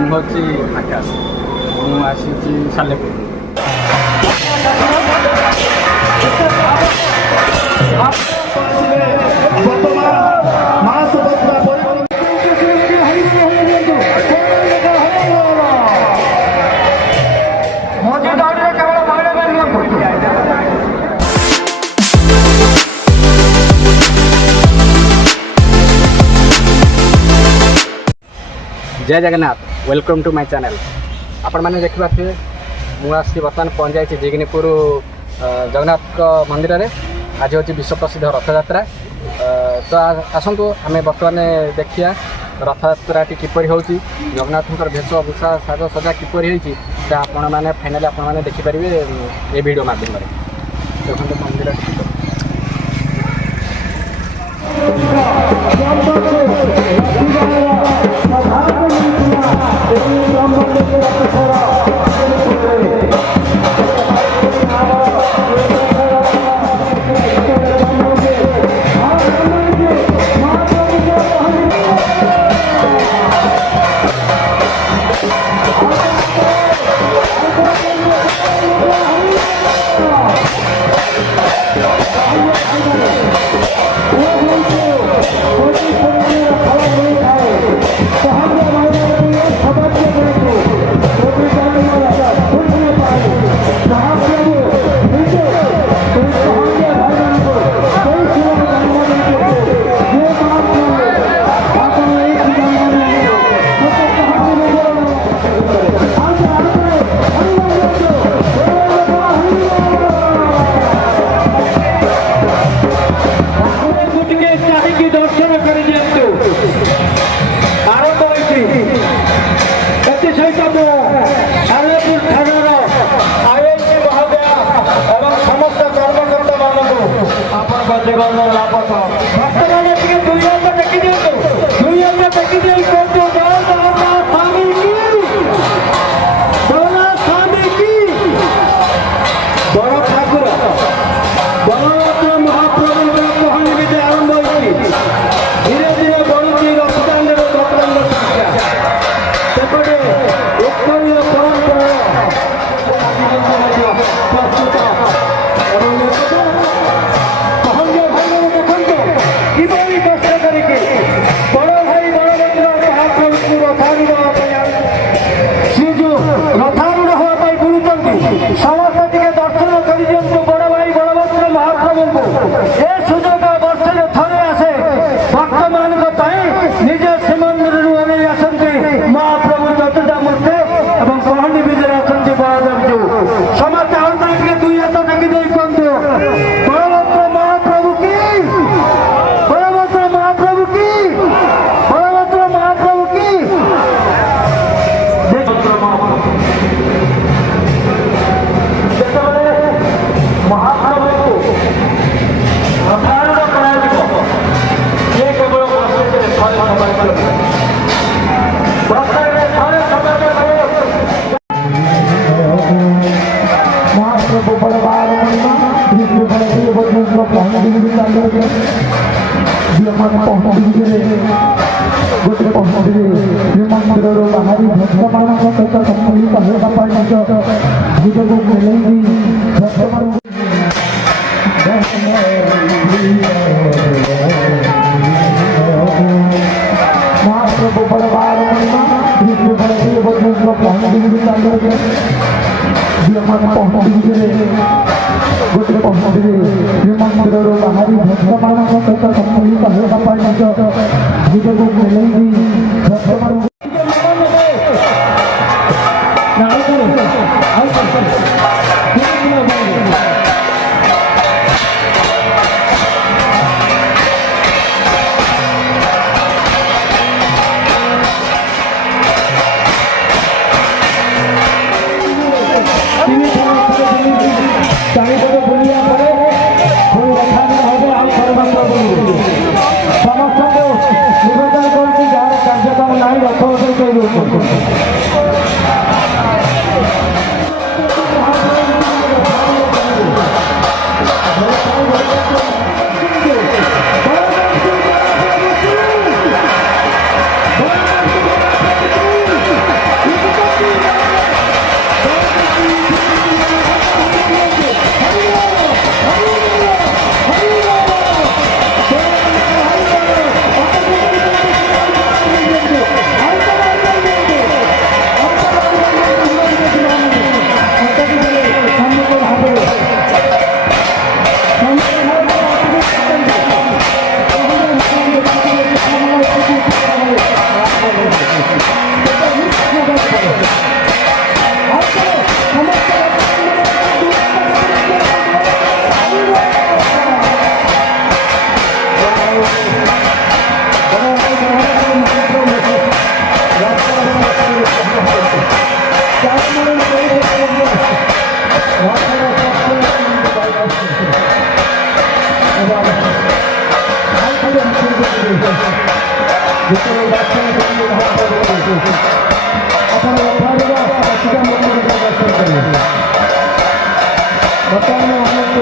ମୁଁ ହେଉଛି ଆକାଶ। ମୁଁ ଆସିଛି ସାଲେପୁର। जय Jagannath, welcome to my channel. आपण मैंने देखि पारे मुझे बर्तमान पहुँच जाइए जिग्नीपुर जगन्नाथ मंदिर में। आज हूँ विश्व प्रसिद्ध रथयात्रा। तो आसतु आम बर्तमान देखिया रथयात्रा किपर हो जगन्नाथ भेषभूषा साज सजा किपर आपण मैंने फाइनाली आपण मैंने देखिपारे ये वीडियो माध्यम देखते मंदिर समस्त निवेदन ଯେତେବେଳେ ଦର୍ଶନ କରିବେ ମହାପ୍ରଭୁଙ୍କୁ ଆପଣ ରଥର ଶିକ୍ଷା ମନ୍ଦିର ଦର୍ଶନ କରିବେ। ବର୍ତ୍ତମାନ ଅନେକ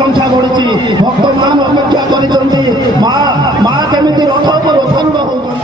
ସଂଖ୍ୟା ବଢିଛି। ଭକ୍ତମାନ ଅପେକ୍ଷା କରିଛନ୍ତି ମା କେମିତି ରଥ ଉପରେ ରଥାରୂଢ ହଉଛନ୍ତି।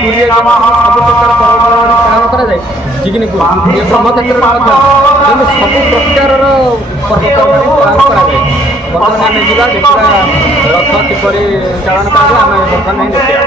ପୁରୀରେ ସବୁ ପ୍ରକାର ପର୍ବପର୍ବାଣି ପାଳନ କରାଯାଏ ଜିଗିନିପୁର ଏ ବ୍ରହ୍ମକ୍ଷେତ୍ରରେ ମଧ୍ୟ ତେଣୁ ସବୁ ପ୍ରକାରର ପର୍ବପର୍ବାଣି ପାଳନ କରାଯାଏ। ବର୍ତ୍ତମାନ ଆମେ ଯିବା ଦେଖିବା ରଥ କିପରି ଚାଳନ କରାଯାଏ ଆମେ ବର୍ତ୍ତମାନ ହିଁ ଦେଖିବା।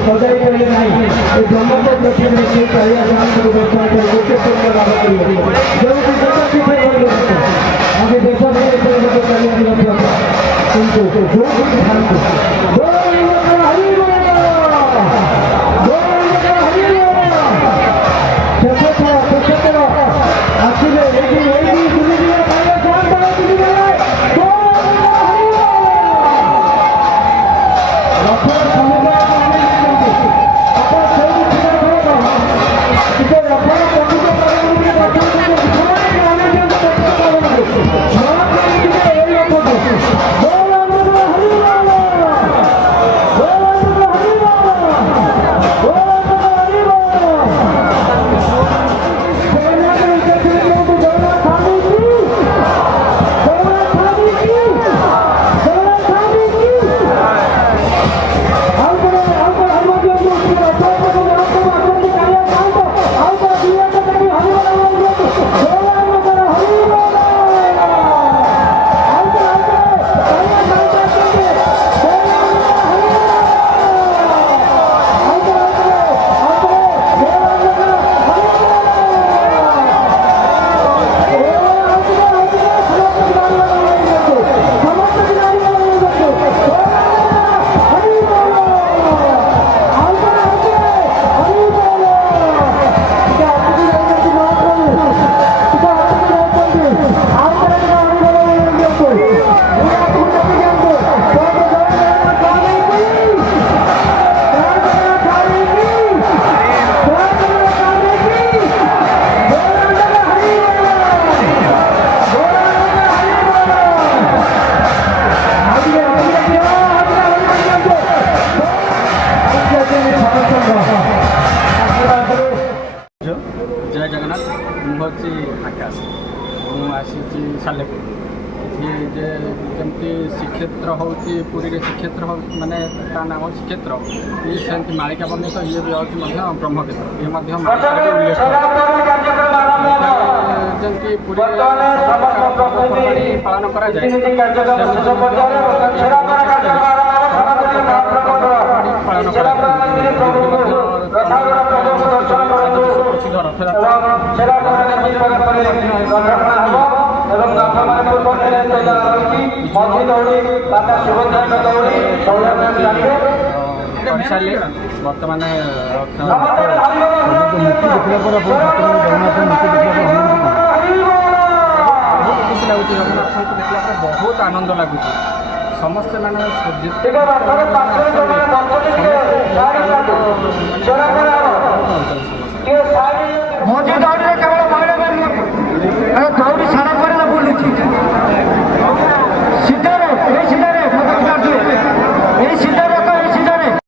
सजाई पारे ना ब्रह्मपुर पृथ्वी से चाहिए गोटे पूर्ण लाभ कर जो आगे देश जय जगन्नाथ मुझे आकाश मुझे सालेपुर ये जमी श्रीक्षेत्र हूँ पुरी श्रीक्षेत्र माने ता नाम श्रीक्षेत्र ये सेमती मालिका बंदित ये भी हूँ ब्रह्मक्षेत्र ये मालिका उल्लेख जमी पुरी पालन कराए पालन सारे बर्तमान खुशी लगुच जगन्नाथ को देखला बहुत आनंद लगुच समस्ते मैंने मोदी